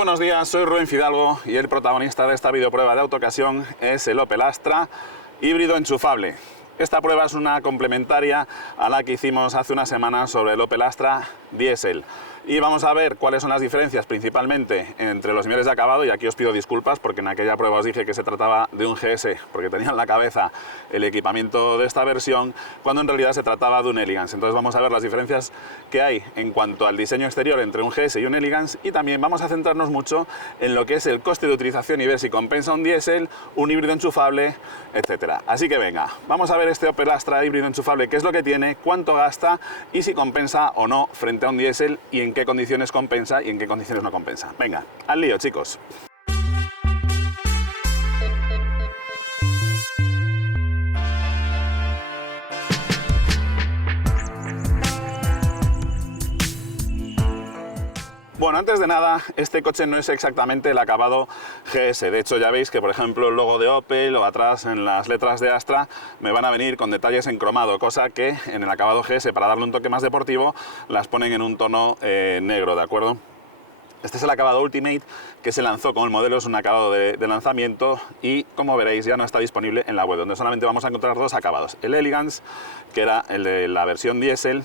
buenos días, soy Rubén Fidalgo y el protagonista de esta videoprueba de autoocasión es el Opel Astra híbrido enchufable. Esta prueba es una complementaria a la que hicimos hace unas semanas sobre el Opel Astra diésel. Y vamos a ver cuáles son las diferencias principalmente entre los niveles de acabado, y aquí os pido disculpas porque en aquella prueba os dije que se trataba de un GS, porque tenía en la cabeza el equipamiento de esta versión, cuando en realidad se trataba de un Elegance. Entonces vamos a ver las diferencias que hay en cuanto al diseño exterior entre un GS y un Elegance, y también vamos a centrarnos mucho en lo que es el coste de utilización y ver si compensa un diésel, un híbrido enchufable, etcétera. Así que venga, vamos a ver este Opel Astra híbrido enchufable, qué es lo que tiene, cuánto gasta y si compensa o no frente a un diésel, y en qué condiciones compensa y en qué condiciones no compensa. Venga, al lío, chicos. Bueno, antes de nada, este coche no es exactamente el acabado GS. De hecho, ya veis que, por ejemplo, el logo de Opel o atrás en las letras de Astra me van a venir con detalles en cromado, cosa que en el acabado GS, para darle un toque más deportivo, las ponen en un tono negro, ¿de acuerdo? Este es el acabado Ultimate que se lanzó con el modelo, es un acabado de lanzamiento y, como veréis, ya no está disponible en la web, donde solamente vamos a encontrar dos acabados. El Elegance, que era el de la versión diésel,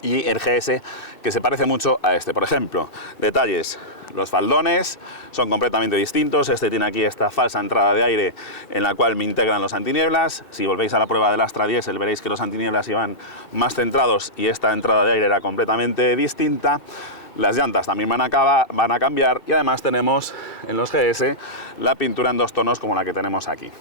y el GS, que se parece mucho a este. Por ejemplo, detalles: los faldones son completamente distintos. Este tiene aquí esta falsa entrada de aire en la cual me integran los antinieblas. Si volvéis a la prueba del Astra diésel veréis que los antinieblas iban más centrados y esta entrada de aire era completamente distinta. Las llantas también van a cambiar, y además tenemos en los GS la pintura en dos tonos como la que tenemos aquí.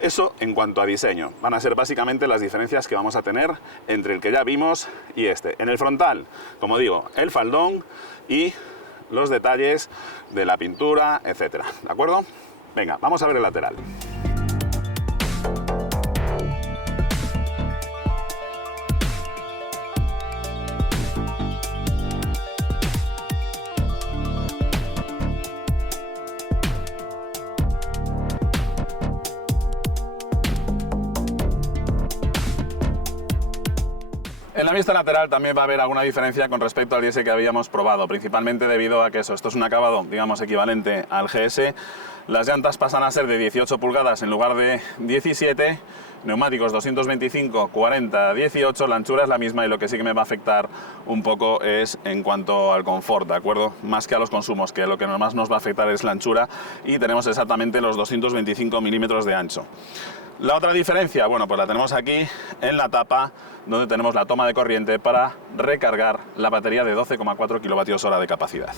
Eso en cuanto a diseño. Van a ser básicamente las diferencias que vamos a tener entre el que ya vimos y este. En el frontal, como digo, el faldón y los detalles de la pintura, etcétera. ¿De acuerdo? Venga, vamos a ver el lateral. En la vista lateral también va a haber alguna diferencia con respecto al diésel que habíamos probado, principalmente debido a que esto es un acabado, digamos, equivalente al GS. Las llantas pasan a ser de 18 pulgadas en lugar de 17, neumáticos 225, 40, 18, la anchura es la misma, y lo que sí que me va a afectar un poco es en cuanto al confort, ¿de acuerdo? Más que a los consumos, que lo que más nos va a afectar es la anchura, y tenemos exactamente los 225 milímetros de ancho. La otra diferencia, bueno, pues la tenemos aquí en la tapa, donde tenemos la toma de corriente para recargar la batería de 12,4 kWh de capacidad.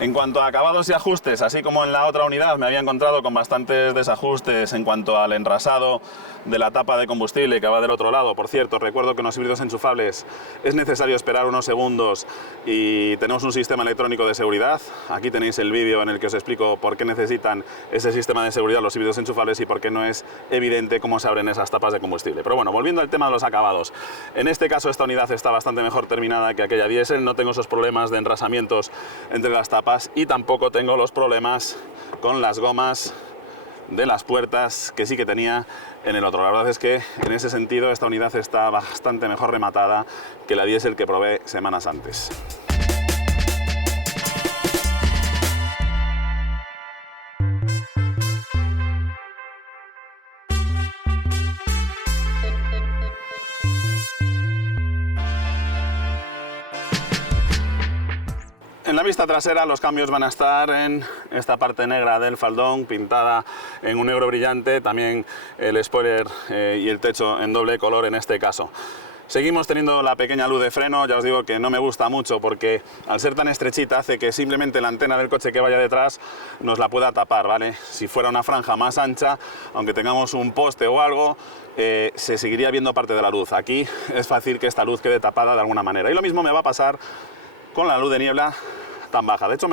En cuanto a acabados y ajustes, así como en la otra unidad me había encontrado con bastantes desajustes en cuanto al enrasado de la tapa de combustible que va del otro lado. Por cierto, recuerdo que en los híbridos enchufables es necesario esperar unos segundos y tenemos un sistema electrónico de seguridad. Aquí tenéis el vídeo en el que os explico por qué necesitan ese sistema de seguridad los híbridos enchufables y por qué no es evidente cómo se abren esas tapas de combustible. Pero bueno, volviendo al tema de los acabados. En este caso esta unidad está bastante mejor terminada que aquella diésel. No tengo esos problemas de enrasamientos entre las tapas y tampoco tengo los problemas con las gomas de las puertas que sí que tenía en el otro. La verdad es que en ese sentido esta unidad está bastante mejor rematada que la diésel que probé semanas antes. En la vista trasera los cambios van a estar en esta parte negra del faldón, pintada en un negro brillante, también el spoiler y el techo en doble color en este caso. Seguimos teniendo la pequeña luz de freno, ya os digo que no me gusta mucho porque al ser tan estrechita hace que simplemente la antena del coche que vaya detrás nos la pueda tapar, ¿vale? Si fuera una franja más ancha, aunque tengamos un poste o algo, se seguiría viendo parte de la luz. Aquí es fácil que esta luz quede tapada de alguna manera. Y lo mismo me va a pasar con la luz de niebla tan baja. De hecho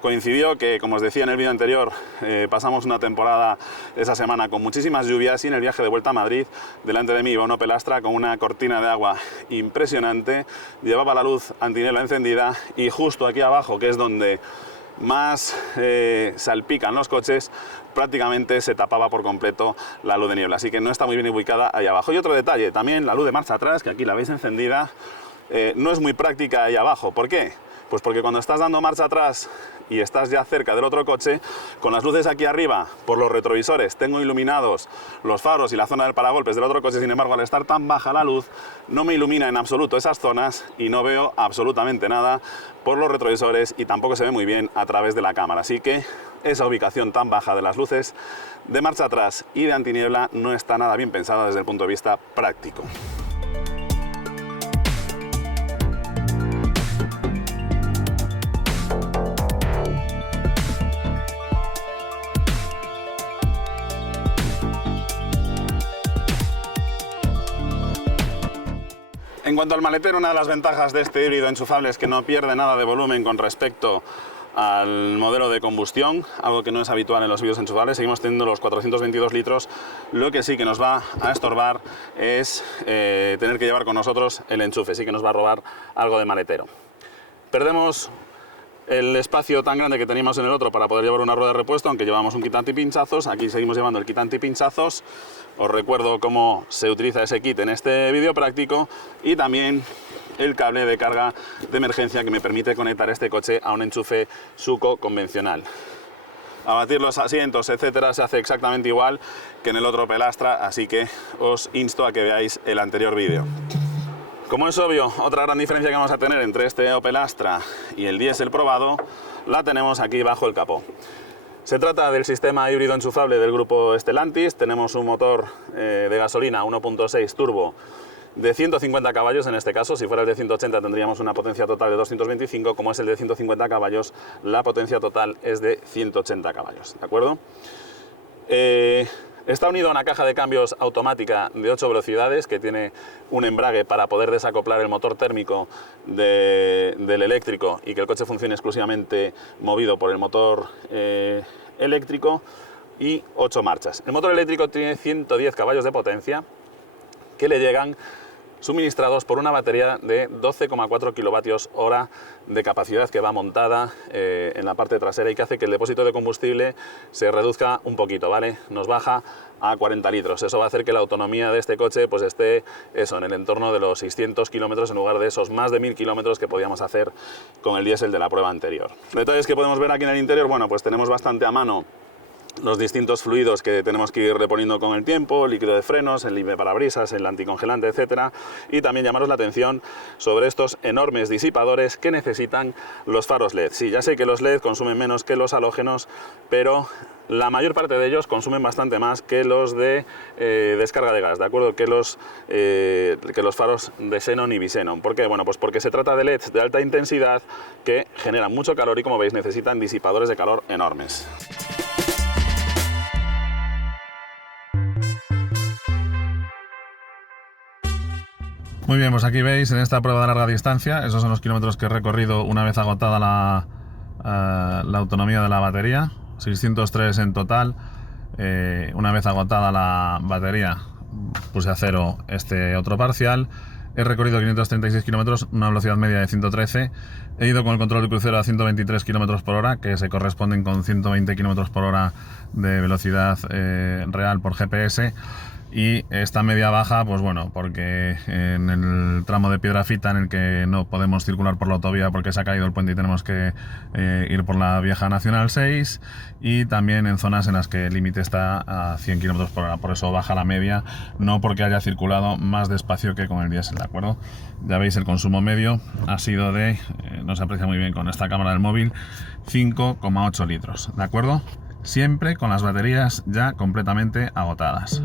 coincidió que, como os decía en el vídeo anterior, pasamos una temporada esa semana con muchísimas lluvias, y en el viaje de vuelta a Madrid delante de mí iba un Opel Astra con una cortina de agua impresionante, llevaba la luz antiniebla encendida, y justo aquí abajo, que es donde más salpican los coches, prácticamente se tapaba por completo la luz de niebla, así que no está muy bien ubicada ahí abajo. Y otro detalle, también la luz de marcha atrás, que aquí la veis encendida, no es muy práctica ahí abajo. ¿Por qué? Pues porque cuando estás dando marcha atrás y estás ya cerca del otro coche, con las luces aquí arriba, por los retrovisores, tengo iluminados los faros y la zona del paragolpes del otro coche. Sin embargo, al estar tan baja la luz, no me ilumina en absoluto esas zonas y no veo absolutamente nada por los retrovisores y tampoco se ve muy bien a través de la cámara. Así que esa ubicación tan baja de las luces de marcha atrás y de antiniebla no está nada bien pensada desde el punto de vista práctico. En cuanto al maletero, una de las ventajas de este híbrido enchufable es que no pierde nada de volumen con respecto al modelo de combustión, algo que no es habitual en los híbridos enchufables. Seguimos teniendo los 422 litros, lo que sí que nos va a estorbar es tener que llevar con nosotros el enchufe, sí que nos va a robar algo de maletero. Perdemos el espacio tan grande que teníamos en el otro para poder llevar una rueda de repuesto, aunque llevamos un kit antipinchazos. Aquí seguimos llevando el kit antipinchazos. Os recuerdo cómo se utiliza ese kit en este vídeo práctico, y también el cable de carga de emergencia que me permite conectar este coche a un enchufe SUCO convencional. Abatir los asientos, etcétera, se hace exactamente igual que en el otro Opel Astra, así que os insto a que veáis el anterior vídeo. Como es obvio, otra gran diferencia que vamos a tener entre este Opel Astra y el diésel probado la tenemos aquí bajo el capó. Se trata del sistema híbrido enchufable del grupo Stellantis. Tenemos un motor de gasolina 1.6 turbo de 150 caballos en este caso. Si fuera el de 180 tendríamos una potencia total de 225, como es el de 150 caballos, la potencia total es de 180 caballos, ¿de acuerdo? Está unido a una caja de cambios automática de 8 velocidades que tiene un embrague para poder desacoplar el motor térmico del eléctrico y que el coche funcione exclusivamente movido por el motor eléctrico, y 8 marchas. El motor eléctrico tiene 110 caballos de potencia que le llegan suministrados por una batería de 12,4 kilovatios hora de capacidad que va montada en la parte trasera y que hace que el depósito de combustible se reduzca un poquito, ¿vale? Nos baja a 40 litros. Eso va a hacer que la autonomía de este coche pues esté en el entorno de los 600 kilómetros en lugar de esos más de 1000 kilómetros que podíamos hacer con el diésel de la prueba anterior. Detalles que podemos ver aquí en el interior, bueno, pues tenemos bastante a mano los distintos fluidos que tenemos que ir reponiendo con el tiempo, líquido de frenos, el limpiaparabrisas, el anticongelante, etcétera, y también llamaros la atención sobre estos enormes disipadores que necesitan los faros LED. Sí, ya sé que los LED consumen menos que los halógenos, pero la mayor parte de ellos consumen bastante más que los de descarga de gas, ¿de acuerdo? Que los faros de xenón y bisenón. ¿Por qué? Bueno, pues porque se trata de LEDs de alta intensidad que generan mucho calor y, como veis, necesitan disipadores de calor enormes. Muy bien, pues aquí veis en esta prueba de larga distancia, esos son los kilómetros que he recorrido una vez agotada la autonomía de la batería, 603 en total. Una vez agotada la batería puse a cero este otro parcial. He recorrido 536 kilómetros, una velocidad media de 113. He ido con el control de crucero a 123 kilómetros por hora, que se corresponden con 120 kilómetros por hora de velocidad real por GPS. Y esta media baja, pues bueno, porque en el tramo de Piedrafita, en el que no podemos circular por la autovía porque se ha caído el puente y tenemos que ir por la vieja Nacional 6, y también en zonas en las que el límite está a 100 km por hora, por eso baja la media, no porque haya circulado más despacio que con el diésel, ¿de acuerdo? Ya veis, el consumo medio ha sido de, no se aprecia muy bien con esta cámara del móvil, 5,8 litros, ¿de acuerdo? Siempre con las baterías ya completamente agotadas.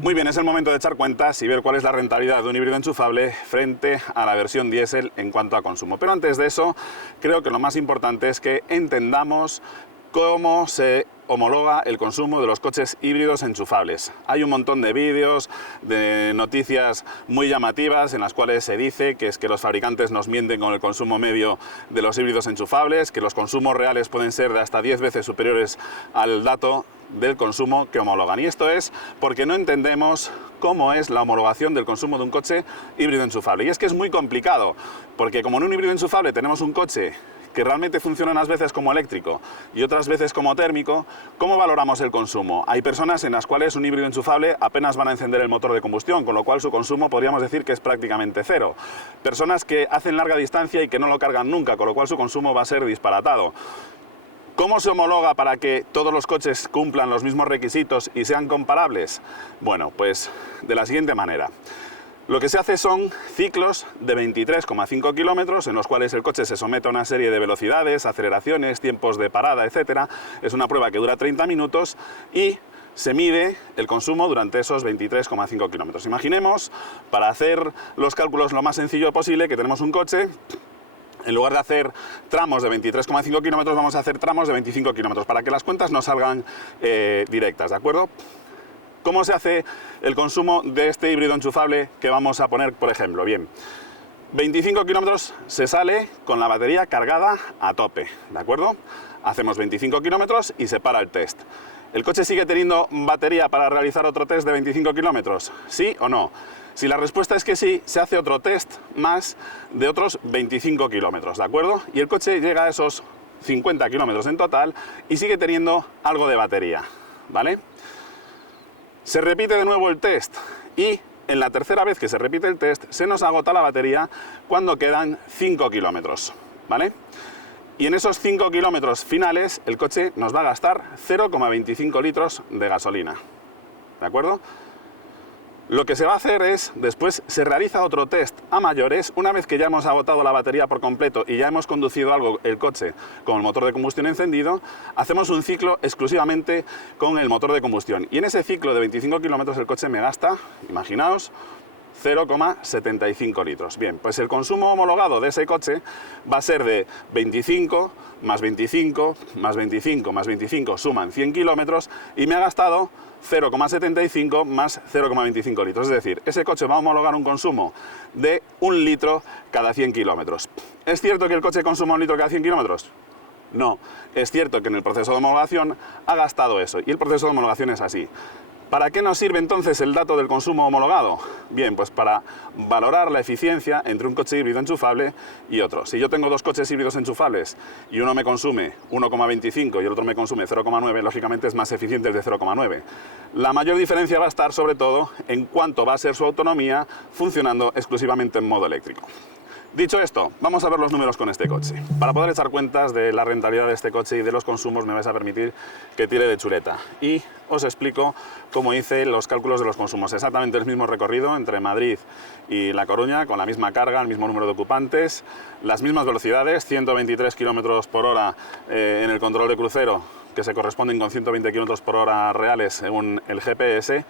Muy bien, es el momento de echar cuentas y ver cuál es la rentabilidad de un híbrido enchufable frente a la versión diésel en cuanto a consumo. Pero antes de eso, creo que lo más importante es que entendamos cómo se homologa el consumo de los coches híbridos enchufables. Hay un montón de vídeos, de noticias muy llamativas en las cuales se dice que es que los fabricantes nos mienten con el consumo medio de los híbridos enchufables, que los consumos reales pueden ser de hasta 10 veces superiores al dato del consumo que homologan. Y esto es porque no entendemos cómo es la homologación del consumo de un coche híbrido enchufable. Y es que es muy complicado, porque como en un híbrido enchufable tenemos un coche que realmente funciona unas veces como eléctrico y otras veces como térmico, ¿cómo valoramos el consumo? Hay personas en las cuales un híbrido enchufable apenas van a encender el motor de combustión, con lo cual su consumo podríamos decir que es prácticamente cero. Personas que hacen larga distancia y que no lo cargan nunca, con lo cual su consumo va a ser disparatado. ¿Cómo se homologa para que todos los coches cumplan los mismos requisitos y sean comparables? Bueno, pues de la siguiente manera. Lo que se hace son ciclos de 23,5 kilómetros en los cuales el coche se somete a una serie de velocidades, aceleraciones, tiempos de parada, etc. Es una prueba que dura 30 minutos y se mide el consumo durante esos 23,5 kilómetros. Imaginemos, para hacer los cálculos lo más sencillo posible, que tenemos un coche. En lugar de hacer tramos de 23,5 kilómetros, vamos a hacer tramos de 25 kilómetros, para que las cuentas no salgan directas, ¿de acuerdo? ¿Cómo se hace el consumo de este híbrido enchufable que vamos a poner, por ejemplo? Bien, 25 kilómetros se sale con la batería cargada a tope, ¿de acuerdo? Hacemos 25 kilómetros y se para el test. ¿El coche sigue teniendo batería para realizar otro test de 25 kilómetros? ¿Sí o no? Si la respuesta es que sí, se hace otro test más de otros 25 kilómetros, ¿de acuerdo? Y el coche llega a esos 50 kilómetros en total y sigue teniendo algo de batería, ¿vale? Se repite de nuevo el test y en la tercera vez que se repite el test se nos agota la batería cuando quedan 5 kilómetros, ¿vale? Y en esos 5 kilómetros finales el coche nos va a gastar 0,25 litros de gasolina, ¿de acuerdo? Lo que se va a hacer es, después se realiza otro test a mayores, una vez que ya hemos agotado la batería por completo y ya hemos conducido algo el coche con el motor de combustión encendido, hacemos un ciclo exclusivamente con el motor de combustión. Y en ese ciclo de 25 kilómetros el coche me gasta, imaginaos, 0,75 litros. Bien, pues el consumo homologado de ese coche va a ser de 25 más 25 más 25 más 25 suman 100 kilómetros y me ha gastado 0,75 más 0,25 litros. Es decir, ese coche va a homologar un consumo de 1 litro cada 100 kilómetros. ¿Es cierto que el coche consuma 1 litro cada 100 kilómetros? No, es cierto que en el proceso de homologación ha gastado eso y el proceso de homologación es así. ¿Para qué nos sirve entonces el dato del consumo homologado? Bien, pues para valorar la eficiencia entre un coche híbrido enchufable y otro. Si yo tengo dos coches híbridos enchufables y uno me consume 1,25 y el otro me consume 0,9, lógicamente es más eficiente el de 0,9. La mayor diferencia va a estar sobre todo en cuánto va a ser su autonomía funcionando exclusivamente en modo eléctrico. Dicho esto, vamos a ver los números con este coche. Para poder echar cuentas de la rentabilidad de este coche y de los consumos me vais a permitir que tire de chuleta. Y os explico cómo hice los cálculos de los consumos. Exactamente el mismo recorrido entre Madrid y La Coruña, con la misma carga, el mismo número de ocupantes, las mismas velocidades, 123 km por hora en el control de crucero, que se corresponden con 120 km por hora reales según el GPS.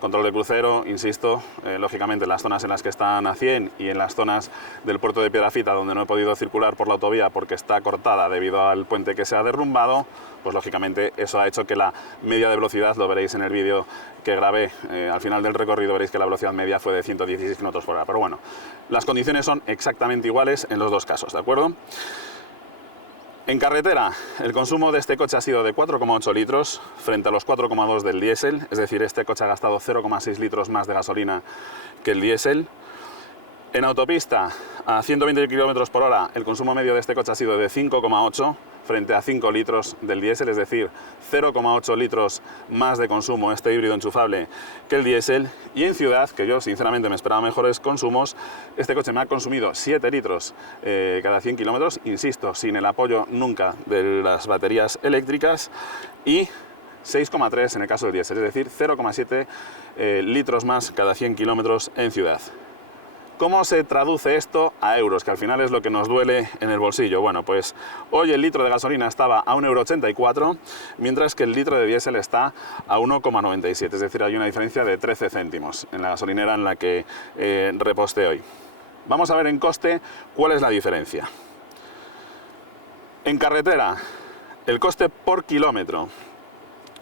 Control de crucero, insisto, lógicamente en las zonas en las que están a 100 y en las zonas del puerto de Piedrafita donde no he podido circular por la autovía porque está cortada debido al puente que se ha derrumbado, pues lógicamente eso ha hecho que la media de velocidad, lo veréis en el vídeo que grabé al final del recorrido, veréis que la velocidad media fue de 116 km por hora. Pero bueno, las condiciones son exactamente iguales en los dos casos, ¿de acuerdo? En carretera, el consumo de este coche ha sido de 4,8 litros frente a los 4,2 del diésel, es decir, este coche ha gastado 0,6 litros más de gasolina que el diésel. En autopista, a 120 km por hora, el consumo medio de este coche ha sido de 5,8 frente a 5 litros del diésel, es decir, 0,8 litros más de consumo este híbrido enchufable que el diésel. Y en ciudad, que yo sinceramente me esperaba mejores consumos, este coche me ha consumido 7 litros cada 100 kilómetros, insisto, sin el apoyo nunca de las baterías eléctricas, y 6,3 en el caso del diésel, es decir, 0,7 litros más cada 100 kilómetros en ciudad. ¿Cómo se traduce esto a euros? Que al final es lo que nos duele en el bolsillo. Bueno, pues hoy el litro de gasolina estaba a 1,84 €, mientras que el litro de diésel está a 1,97. Es decir, hay una diferencia de 13 céntimos en la gasolinera en la que reposté hoy. Vamos a ver en coste cuál es la diferencia. En carretera, el coste por kilómetro,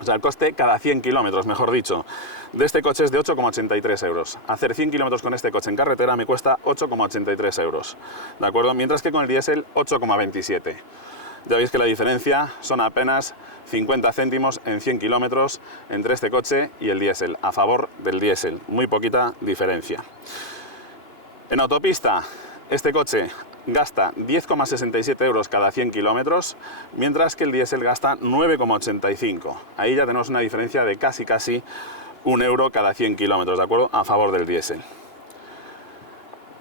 o sea, el coste cada 100 kilómetros, mejor dicho, de este coche es de 8,83 euros. Hacer 100 kilómetros con este coche en carretera me cuesta 8,83 euros, ¿de acuerdo? Mientras que con el diésel, 8,27. Ya veis que la diferencia son apenas 50 céntimos en 100 kilómetros entre este coche y el diésel, a favor del diésel, muy poquita diferencia. En autopista, este coche gasta 10,67 euros cada 100 kilómetros, mientras que el diésel gasta 9,85. Ahí ya tenemos una diferencia de casi 1 euro cada 100 kilómetros, ¿de acuerdo? A favor del diésel.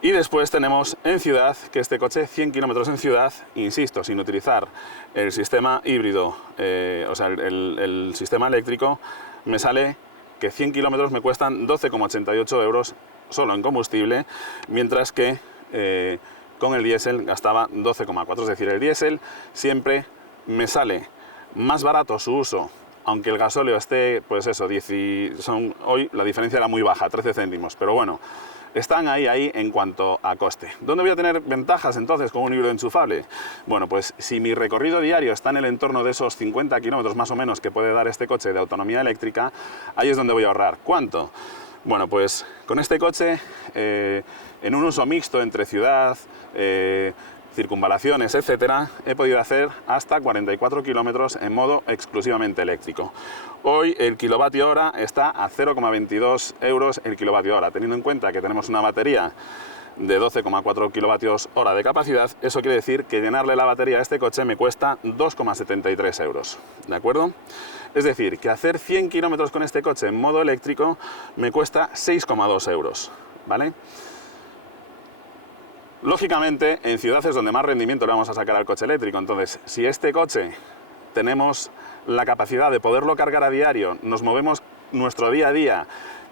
Y después tenemos en ciudad, que este coche 100 kilómetros en ciudad, insisto, sin utilizar el sistema híbrido, o sea, el sistema eléctrico, me sale que 100 kilómetros me cuestan 12,88 euros solo en combustible, mientras que con el diésel gastaba 12,4. Es decir, el diésel siempre me sale más barato su uso, aunque el gasóleo esté, pues eso, hoy la diferencia era muy baja, 13 céntimos, pero bueno, están ahí en cuanto a coste. ¿Dónde voy a tener ventajas entonces con un híbrido enchufable? Bueno, pues si mi recorrido diario está en el entorno de esos 50 kilómetros más o menos que puede dar este coche de autonomía eléctrica, ahí es donde voy a ahorrar. ¿Cuánto? Bueno, pues con este coche, en un uso mixto entre ciudad, circunvalaciones, etcétera, he podido hacer hasta 44 kilómetros en modo exclusivamente eléctrico. Hoy el kilovatio hora está a 0,22 euros el kilovatio hora. Teniendo en cuenta que tenemos una batería de 12,4 kilovatios hora de capacidad, eso quiere decir que llenarle la batería a este coche me cuesta 2,73 euros, ¿de acuerdo? Es decir, que hacer 100 kilómetros con este coche en modo eléctrico me cuesta 6,2 euros, ¿vale? Lógicamente, en ciudades donde más rendimiento le vamos a sacar al coche eléctrico. Entonces, si este coche tenemos la capacidad de poderlo cargar a diario, nos movemos nuestro día a día,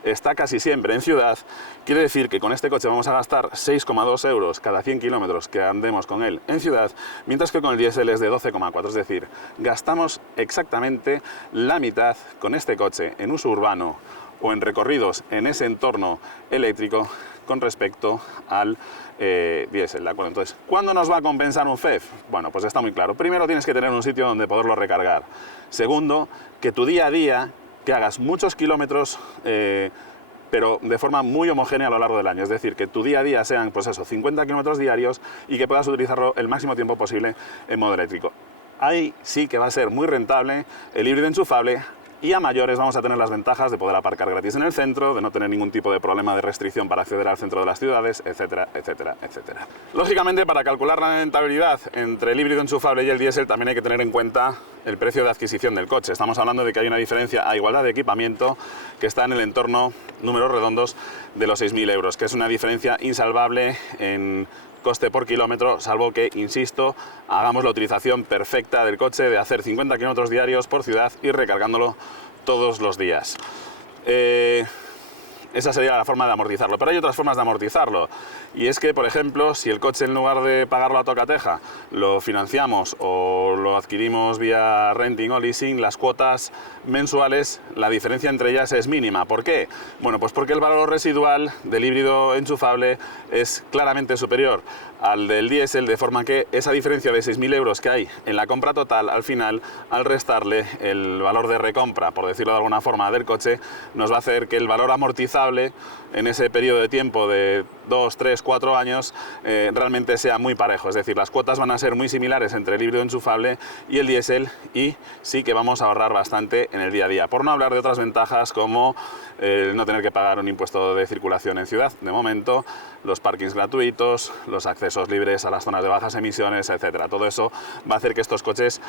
está casi siempre en ciudad, quiere decir que con este coche vamos a gastar 6,2 euros cada 100 kilómetros que andemos con él en ciudad, mientras que con el diésel es de 12,4. Es decir, gastamos exactamente la mitad con este coche en uso urbano o en recorridos en ese entorno eléctrico con respecto al diésel, ¿de acuerdo? Entonces, ¿cuándo nos va a compensar un FEV? Bueno, pues está muy claro. Primero, tienes que tener un sitio donde poderlo recargar. Segundo, que tu día a día, que hagas muchos kilómetros, pero de forma muy homogénea a lo largo del año. Es decir, que tu día a día sean, pues eso, 50 kilómetros diarios y que puedas utilizarlo el máximo tiempo posible en modo eléctrico. Ahí sí que va a ser muy rentable el híbrido enchufable. Y a mayores vamos a tener las ventajas de poder aparcar gratis en el centro, de no tener ningún tipo de problema de restricción para acceder al centro de las ciudades, etcétera, etcétera, etcétera. Lógicamente, para calcular la rentabilidad entre el híbrido enchufable y el diésel también hay que tener en cuenta el precio de adquisición del coche. Estamos hablando de que hay una diferencia a igualdad de equipamiento que está en el entorno, números redondos, de los 6.000 euros, que es una diferencia insalvable en coste por kilómetro, salvo que, insisto, hagamos la utilización perfecta del coche de hacer 50 kilómetros diarios por ciudad y recargándolo todos los días. Esa sería la forma de amortizarlo, pero hay otras formas de amortizarlo, y es que, por ejemplo, si el coche en lugar de pagarlo a tocateja lo financiamos o lo adquirimos vía renting o leasing, las cuotas mensuales, la diferencia entre ellas es mínima. ¿Por qué? Bueno, pues porque el valor residual del híbrido enchufable es claramente superior al del diésel, de forma que esa diferencia de 6.000 euros que hay en la compra total, al final, al restarle el valor de recompra, por decirlo de alguna forma, del coche, nos va a hacer que el valor amortizable en ese periodo de tiempo de 2, 3, 4 años realmente sea muy parejo. Es decir, las cuotas van a ser muy similares entre el híbrido enchufable y el diésel, y sí que vamos a ahorrar bastante en el día a día. Por no hablar de otras ventajas como no tener que pagar un impuesto de circulación en ciudad, de momento, los parkings gratuitos, los accesos libres a las zonas de bajas emisiones, etcétera. Todo eso va a hacer que estos coches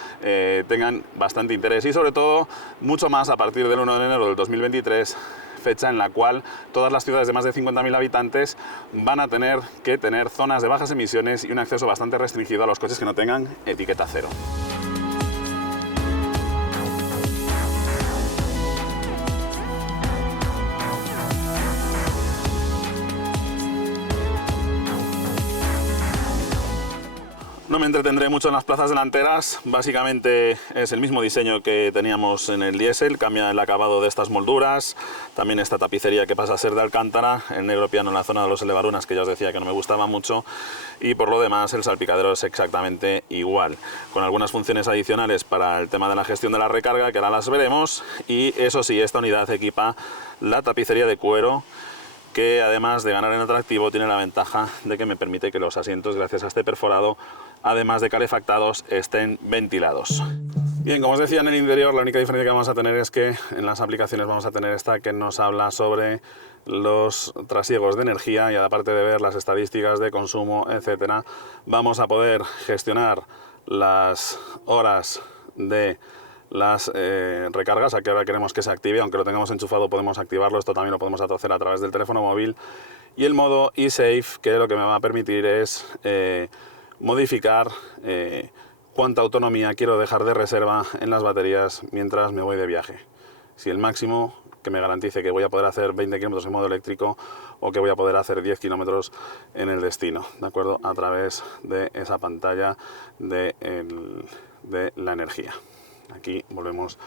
tengan bastante interés, y sobre todo mucho más a partir del 1 de enero del 2023, fecha en la cual todas las ciudades de más de 50.000 habitantes van a tener que tener zonas de bajas emisiones y un acceso bastante restringido a los coches que no tengan etiqueta cero. No me entretendré mucho en las plazas delanteras. Básicamente es el mismo diseño que teníamos en el diésel, cambia el acabado de estas molduras, también esta tapicería que pasa a ser de alcántara, el negro piano en la zona de los elevarunas, que ya os decía que no me gustaba mucho, y por lo demás el salpicadero es exactamente igual, con algunas funciones adicionales para el tema de la gestión de la recarga, que ahora las veremos, y eso sí, esta unidad equipa la tapicería de cuero, que además de ganar en atractivo tiene la ventaja de que me permite que los asientos, gracias a este perforado, además de calefactados, estén ventilados. Bien, como os decía, en el interior la única diferencia que vamos a tener es que en las aplicaciones vamos a tener esta que nos habla sobre los trasiegos de energía, y aparte de ver las estadísticas de consumo, etcétera, vamos a poder gestionar las horas de las recargas, a qué hora queremos que se active. Aunque lo tengamos enchufado podemos activarlo, esto también lo podemos hacer a través del teléfono móvil. Y el modo eSafe, que lo que me va a permitir es modificar cuánta autonomía quiero dejar de reserva en las baterías mientras me voy de viaje. Si el máximo que me garantice que voy a poder hacer 20 kilómetros en modo eléctrico, o que voy a poder hacer 10 kilómetros en el destino, ¿de acuerdo? A través de esa pantalla de la energía. Aquí volvemos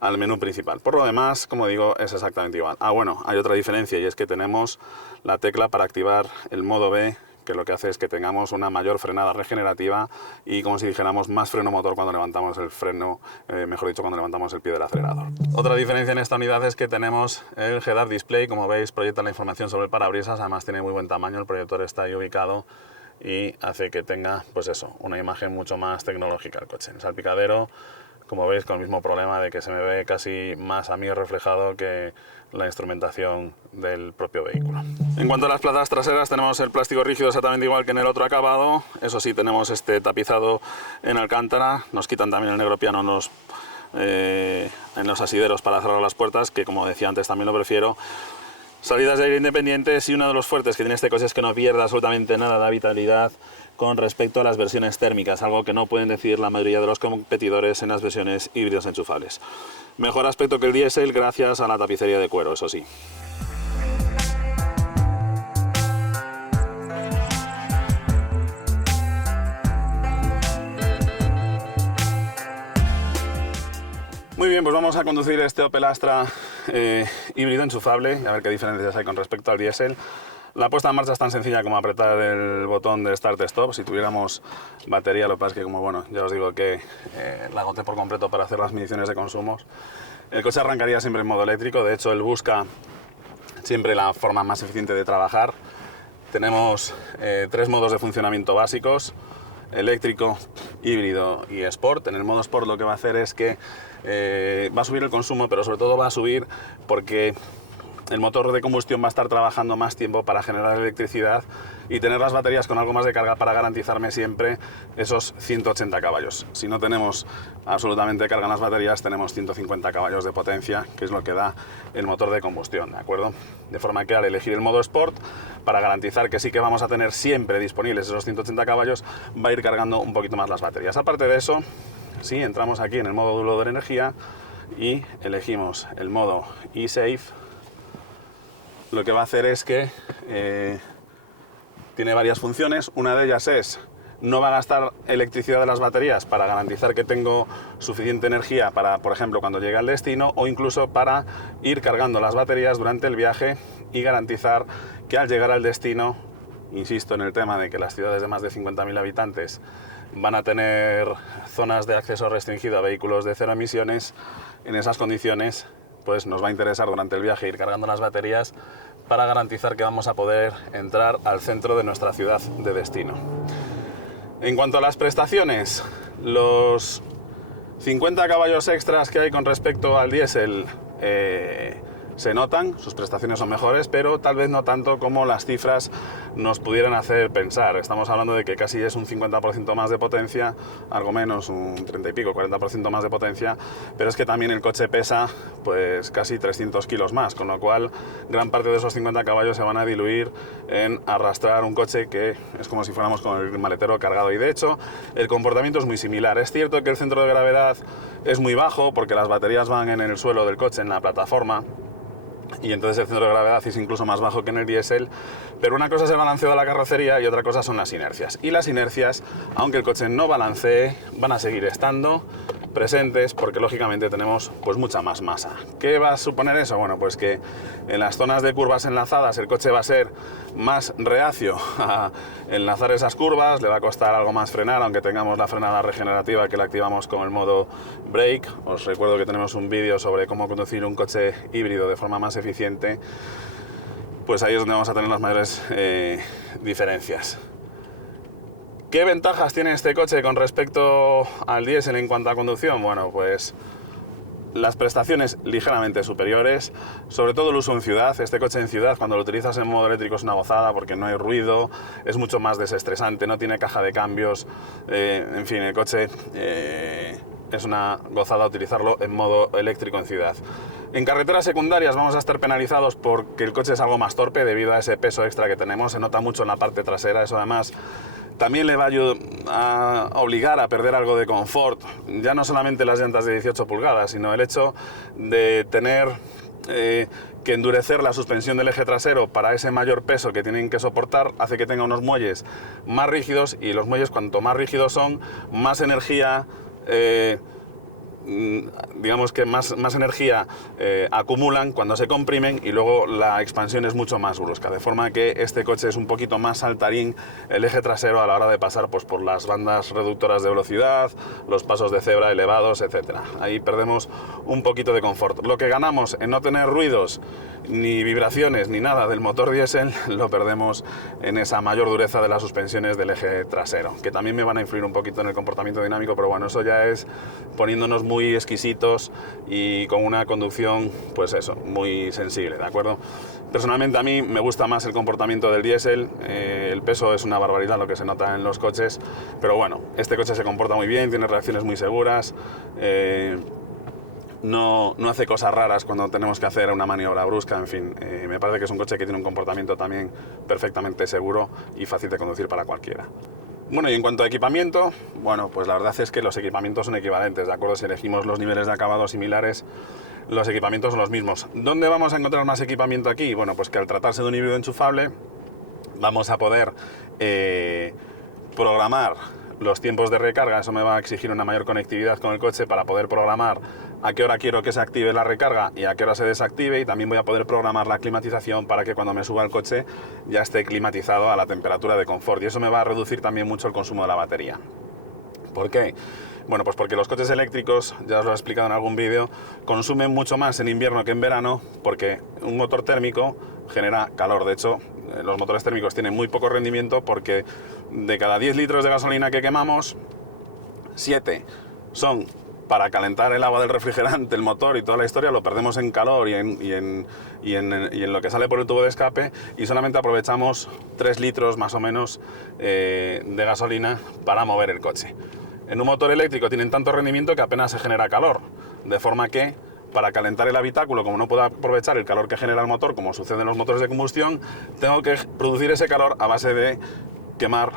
al menú principal. Por lo demás, como digo, es exactamente igual. Bueno, hay otra diferencia, y es que tenemos la tecla para activar el modo B, que lo que hace es que tengamos una mayor frenada regenerativa y, como si dijéramos, más freno motor cuando levantamos el freno, mejor dicho, cuando levantamos el pie del acelerador. Otra diferencia en esta unidad es que tenemos el Head-Up Display. Como veis, proyecta la información sobre el parabrisas, además tiene muy buen tamaño, el proyector está ahí ubicado y hace que tenga, pues eso, una imagen mucho más tecnológica el coche. El salpicadero, como veis, con el mismo problema de que se me ve casi más a mí reflejado que la instrumentación del propio vehículo. En cuanto a las plazas traseras, tenemos el plástico rígido exactamente igual que en el otro acabado. Eso sí, tenemos este tapizado en alcántara. Nos quitan también el negro piano en los asideros para cerrar las puertas, que, como decía antes, también lo prefiero. Salidas de aire independientes, y uno de los fuertes que tiene este coche es que no pierde absolutamente nada de habitabilidad con respecto a las versiones térmicas, algo que no pueden decir la mayoría de los competidores en las versiones híbridos enchufables. Mejor aspecto que el diésel gracias a la tapicería de cuero, eso sí. Muy bien, pues vamos a conducir este Opel Astra híbrido enchufable, a ver qué diferencias hay con respecto al diésel. La puesta en marcha es tan sencilla como apretar el botón de Start-Stop. Si tuviéramos batería, lo que pasa es que, como bueno, ya os digo que la agoté por completo para hacer las mediciones de consumos. El coche arrancaría siempre en modo eléctrico. De hecho, él busca siempre la forma más eficiente de trabajar. Tenemos 3 modos de funcionamiento básicos: eléctrico, híbrido y Sport. En el modo Sport lo que va a hacer es que va a subir el consumo, pero sobre todo va a subir porque el motor de combustión va a estar trabajando más tiempo para generar electricidad y tener las baterías con algo más de carga para garantizarme siempre esos 180 caballos. Si no tenemos absolutamente carga en las baterías, tenemos 150 caballos de potencia, que es lo que da el motor de combustión, ¿de acuerdo? De forma que, al elegir el modo Sport, para garantizar que sí que vamos a tener siempre disponibles esos 180 caballos, va a ir cargando un poquito más las baterías. Aparte de eso, si entramos aquí en el modo módulo de energía y elegimos el modo eSafe, lo que va a hacer es que tiene varias funciones. Una de ellas es: no va a gastar electricidad de las baterías para garantizar que tengo suficiente energía para, por ejemplo, cuando llegue al destino, o incluso para ir cargando las baterías durante el viaje y garantizar que al llegar al destino, insisto en el tema de que las ciudades de más de 50.000 habitantes van a tener zonas de acceso restringido a vehículos de cero emisiones. En esas condiciones, pues nos va a interesar durante el viaje ir cargando las baterías para garantizar que vamos a poder entrar al centro de nuestra ciudad de destino. En cuanto a las prestaciones, los 50 caballos extras que hay con respecto al diésel se notan, sus prestaciones son mejores, pero tal vez no tanto como las cifras nos pudieran hacer pensar. Estamos hablando de que casi es un 50% más de potencia, algo menos, un 30 y pico, 40% más de potencia, pero es que también el coche pesa pues casi 300 kilos más, con lo cual gran parte de esos 50 caballos se van a diluir en arrastrar un coche que es como si fuéramos con el maletero cargado. Y de hecho, el comportamiento es muy similar. Es cierto que el centro de gravedad es muy bajo porque las baterías van en el suelo del coche, en la plataforma, y entonces el centro de gravedad es incluso más bajo que en el diésel, pero una cosa es el balanceo de la carrocería y otra cosa son las inercias. Y las inercias, aunque el coche no balancee, van a seguir estando presentes porque lógicamente tenemos pues mucha más masa. ¿Qué va a suponer eso? Bueno, pues que en las zonas de curvas enlazadas el coche va a ser más reacio a enlazar esas curvas, le va a costar algo más frenar, aunque tengamos la frenada regenerativa que la activamos con el modo brake. Os recuerdo que tenemos un vídeo sobre cómo conducir un coche híbrido de forma más eficiente. Pues ahí es donde vamos a tener las mayores diferencias. ¿Qué ventajas tiene este coche con respecto al diésel en cuanto a conducción? Bueno, pues las prestaciones ligeramente superiores, sobre todo el uso en ciudad. Este coche en ciudad, cuando lo utilizas en modo eléctrico, es una gozada porque no hay ruido, es mucho más desestresante, no tiene caja de cambios, en fin, el coche es una gozada utilizarlo en modo eléctrico en ciudad. En carreteras secundarias vamos a estar penalizados porque el coche es algo más torpe debido a ese peso extra que tenemos, se nota mucho en la parte trasera, eso además también le va a obligar a perder algo de confort, ya no solamente las llantas de 18 pulgadas, sino el hecho de tener que endurecer la suspensión del eje trasero para ese mayor peso que tienen que soportar, hace que tenga unos muelles más rígidos, y los muelles, cuanto más rígidos son, más energía digamos que más energía acumulan cuando se comprimen, y luego la expansión es mucho más brusca, de forma que este coche es un poquito más saltarín el eje trasero a la hora de pasar pues, por las bandas reductoras de velocidad, los pasos de cebra elevados, etcétera. Ahí perdemos un poquito de confort. Lo que ganamos en no tener ruidos, ni vibraciones, ni nada del motor diésel, lo perdemos en esa mayor dureza de las suspensiones del eje trasero, que también me van a influir un poquito en el comportamiento dinámico, pero bueno, eso ya es poniéndonos muy exquisitos y con una conducción, pues eso, muy sensible, ¿de acuerdo? Personalmente a mí me gusta más el comportamiento del diésel, el peso es una barbaridad lo que se nota en los coches, pero bueno, este coche se comporta muy bien, tiene reacciones muy seguras, no hace cosas raras cuando tenemos que hacer una maniobra brusca, en fin, me parece que es un coche que tiene un comportamiento también perfectamente seguro y fácil de conducir para cualquiera. Bueno, y en cuanto a equipamiento, bueno, pues la verdad es que los equipamientos son equivalentes, ¿de acuerdo? Si elegimos los niveles de acabado similares, los equipamientos son los mismos. ¿Dónde vamos a encontrar más equipamiento aquí? Bueno, pues que al tratarse de un híbrido enchufable, vamos a poder programar los tiempos de recarga. Eso me va a exigir una mayor conectividad con el coche para poder programar a qué hora quiero que se active la recarga y a qué hora se desactive, y también voy a poder programar la climatización para que cuando me suba al coche ya esté climatizado a la temperatura de confort, y eso me va a reducir también mucho el consumo de la batería. ¿Por qué? Bueno, pues porque los coches eléctricos, ya os lo he explicado en algún vídeo, consumen mucho más en invierno que en verano, porque un motor térmico genera calor. De hecho, los motores térmicos tienen muy poco rendimiento porque de cada 10 litros de gasolina que quemamos, 7 son para calentar el agua del refrigerante, el motor y toda la historia, lo perdemos en calor y en lo que sale por el tubo de escape, y solamente aprovechamos 3 litros más o menos de gasolina para mover el coche. En un motor eléctrico tienen tanto rendimiento que apenas se genera calor, de forma que para calentar el habitáculo, como no puedo aprovechar el calor que genera el motor, como sucede en los motores de combustión, tengo que producir ese calor a base de quemar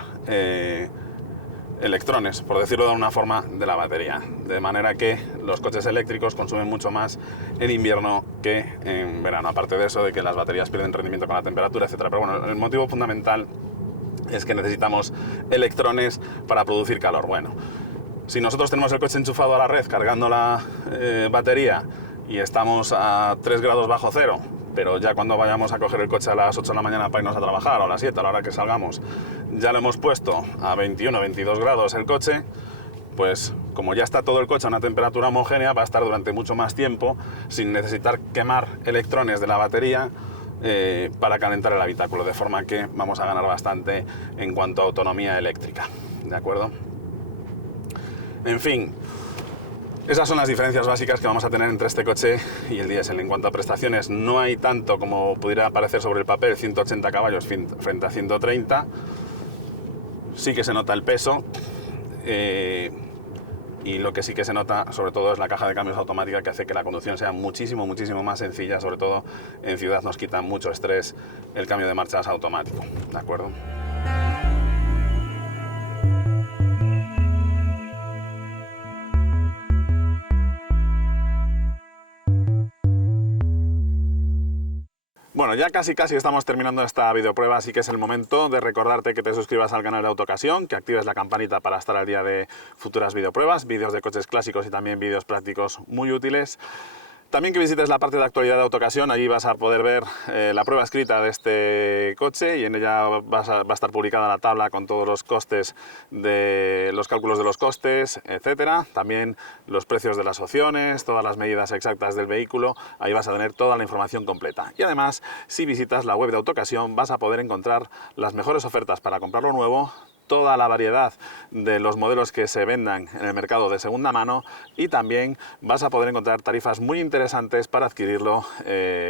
electrones, por decirlo de una forma, de la batería, de manera que los coches eléctricos consumen mucho más en invierno que en verano, aparte de eso de que las baterías pierden rendimiento con la temperatura, etcétera. Pero bueno, el motivo fundamental es que necesitamos electrones para producir calor. Bueno, si nosotros tenemos el coche enchufado a la red cargando la batería y estamos a 3 grados bajo cero, pero ya cuando vayamos a coger el coche a las 8 de la mañana para irnos a trabajar, o a las 7 a la hora que salgamos, ya lo hemos puesto a 21 o 22 grados el coche, pues como ya está todo el coche a una temperatura homogénea, va a estar durante mucho más tiempo sin necesitar quemar electrones de la batería para calentar el habitáculo, de forma que vamos a ganar bastante en cuanto a autonomía eléctrica, ¿de acuerdo? En fin, esas son las diferencias básicas que vamos a tener entre este coche y el diésel. En cuanto a prestaciones, no hay tanto como pudiera parecer sobre el papel, 180 caballos frente a 130. Sí que se nota el peso, y lo que sí que se nota sobre todo es la caja de cambios automática, que hace que la conducción sea muchísimo más sencilla. Sobre todo en ciudad nos quita mucho estrés el cambio de marchas automático, ¿de acuerdo? Bueno, ya casi estamos terminando esta videoprueba, así que es el momento de recordarte que te suscribas al canal de Autocasión, que actives la campanita para estar al día de futuras videopruebas, vídeos de coches clásicos y también vídeos prácticos muy útiles. También que visites la parte de actualidad de Autocasión, allí vas a poder ver la prueba escrita de este coche, y en ella va a estar publicada la tabla con todos los costes, de los cálculos de los costes, etcétera. También los precios de las opciones, todas las medidas exactas del vehículo, ahí vas a tener toda la información completa. Y además, si visitas la web de Autocasión, vas a poder encontrar las mejores ofertas para comprarlo nuevo, toda la variedad de los modelos que se vendan en el mercado de segunda mano, y también vas a poder encontrar tarifas muy interesantes para adquirirlo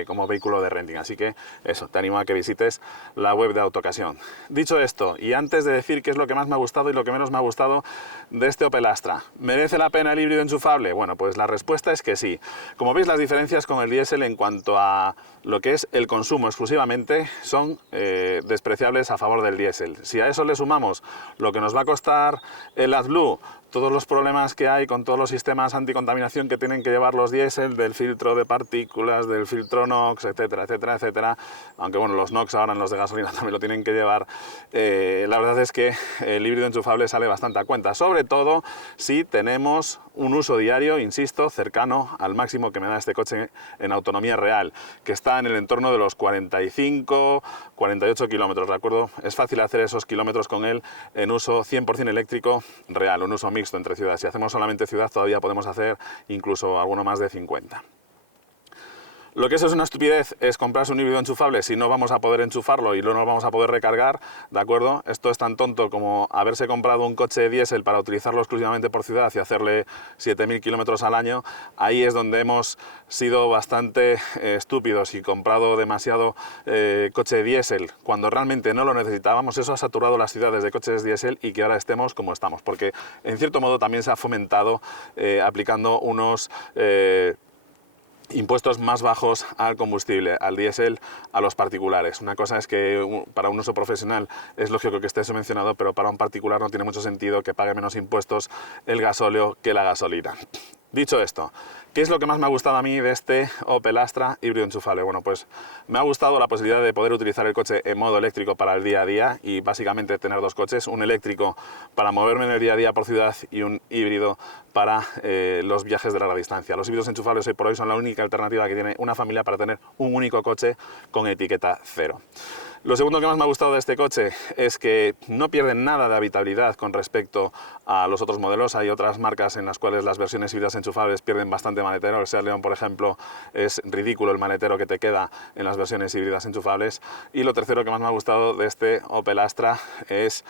como vehículo de renting. Así que eso, te animo a que visites la web de Autocasión. Dicho esto, y antes de decir qué es lo que más me ha gustado y lo que menos me ha gustado de este Opel Astra, ¿merece la pena el híbrido enchufable? Bueno, pues la respuesta es que sí. Como veis, las diferencias con el diésel en cuanto a lo que es el consumo exclusivamente son despreciables a favor del diésel. Si a eso le sumamos lo que nos va a costar el AdBlue, todos los problemas que hay con todos los sistemas anticontaminación que tienen que llevar los diésel, del filtro de partículas, del filtro NOx, etcétera, etcétera, etcétera, aunque bueno, los NOx ahora en los de gasolina también lo tienen que llevar, la verdad es que el híbrido enchufable sale bastante a cuenta, sobre todo si tenemos un uso diario, insisto, cercano al máximo que me da este coche en autonomía real, que está en el entorno de los 45, 48 kilómetros, ¿de acuerdo? Es fácil hacer esos kilómetros con él en uso 100% eléctrico real, un uso mixto entre ciudades. Si hacemos solamente ciudad, todavía podemos hacer incluso alguno más de 50. Lo que eso es una estupidez es comprarse un híbrido enchufable si no vamos a poder enchufarlo y no nos vamos a poder recargar, ¿de acuerdo? Esto es tan tonto como haberse comprado un coche diésel para utilizarlo exclusivamente por ciudad y hacerle 7.000 kilómetros al año. Ahí es donde hemos sido bastante estúpidos y comprado demasiado coche diésel cuando realmente no lo necesitábamos. Eso ha saturado las ciudades de coches diésel y que ahora estemos como estamos, porque en cierto modo también se ha fomentado aplicando unos impuestos más bajos al combustible, al diésel, a los particulares. Una cosa es que para un uso profesional es lógico que esté subvencionado, pero para un particular no tiene mucho sentido que pague menos impuestos el gasóleo que la gasolina. Dicho esto, ¿qué es lo que más me ha gustado a mí de este Opel Astra híbrido enchufable? Bueno, pues me ha gustado la posibilidad de poder utilizar el coche en modo eléctrico para el día a día y básicamente tener dos coches, un eléctrico para moverme en el día a día por ciudad y un híbrido para los viajes de larga distancia. Los híbridos enchufables hoy por hoy son la única alternativa que tiene una familia para tener un único coche con etiqueta cero. Lo segundo que más me ha gustado de este coche es que no pierden nada de habitabilidad con respecto a los otros modelos. Hay otras marcas en las cuales las versiones híbridas enchufables pierden bastante maletero. El Seat León, por ejemplo, es ridículo el maletero que te queda en las versiones híbridas enchufables. Y lo tercero que más me ha gustado de este Opel Astra es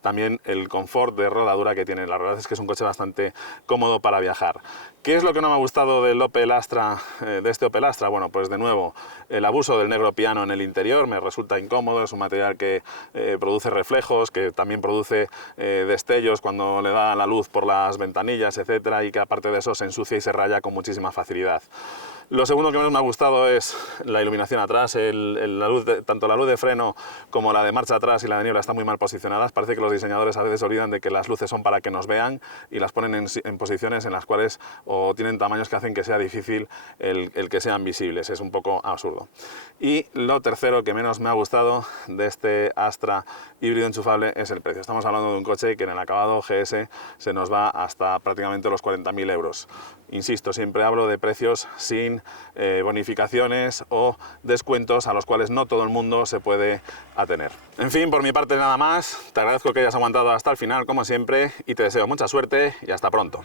también el confort de rodadura que tiene. La verdad es que es un coche bastante cómodo para viajar. ¿Qué es lo que no me ha gustado del Opel Astra, de este Opel Astra? Bueno, pues de nuevo, el abuso del negro piano en el interior me resulta incómodo. Es un material que produce reflejos, que también produce destellos cuando le da la luz por las ventanillas, etcétera, y que aparte de eso se ensucia y se raya con muchísima facilidad. Lo segundo que menos me ha gustado es la iluminación atrás. Tanto la luz de freno como la de marcha atrás y la de niebla están muy mal posicionadas. Parece que los diseñadores a veces olvidan de que las luces son para que nos vean y las ponen en posiciones en las cuales o tienen tamaños que hacen que sea difícil el que sean visibles. Es un poco absurdo. Y lo tercero que menos me ha gustado de este Astra híbrido enchufable es el precio. Estamos hablando de un coche que en el acabado GS se nos va hasta prácticamente los 40.000 euros. Insisto, siempre hablo de precios sin bonificaciones o descuentos a los cuales no todo el mundo se puede atener. En fin, por mi parte nada más. Te agradezco que hayas aguantado hasta el final, como siempre, y te deseo mucha suerte y hasta pronto.